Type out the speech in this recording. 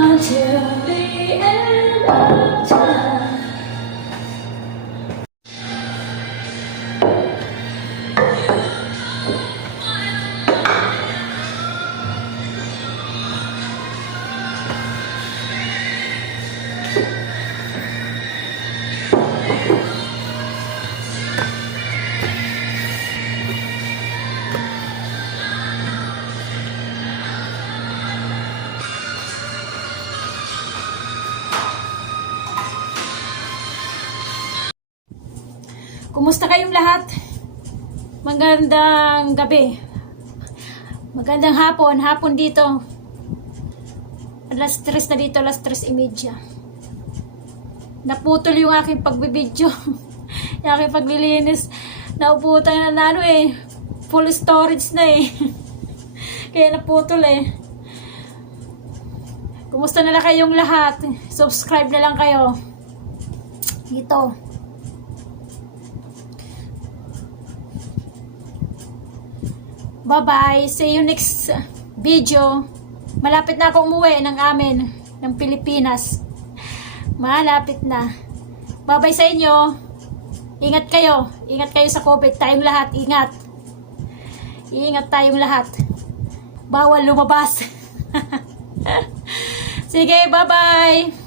Until the end of time. Kumusta kayong lahat? Magandang gabi. Magandang hapon dito. Alas 3 na dito, alas 3:30. Naputol yung aking pagbibidyo. Yung aking paglilinis. Nauputan na full storage na Kaya naputol Kumusta na lang kayong lahat? Subscribe na lang kayo. Ito. Bye-bye. See you next video. Malapit na ako umuwi ng Pilipinas. Malapit na. Bye-bye sa inyo. Ingat kayo. Ingat kayo sa COVID. Tayong lahat. Ingat. Ingat tayong lahat. Bawal lumabas. Sige, bye-bye.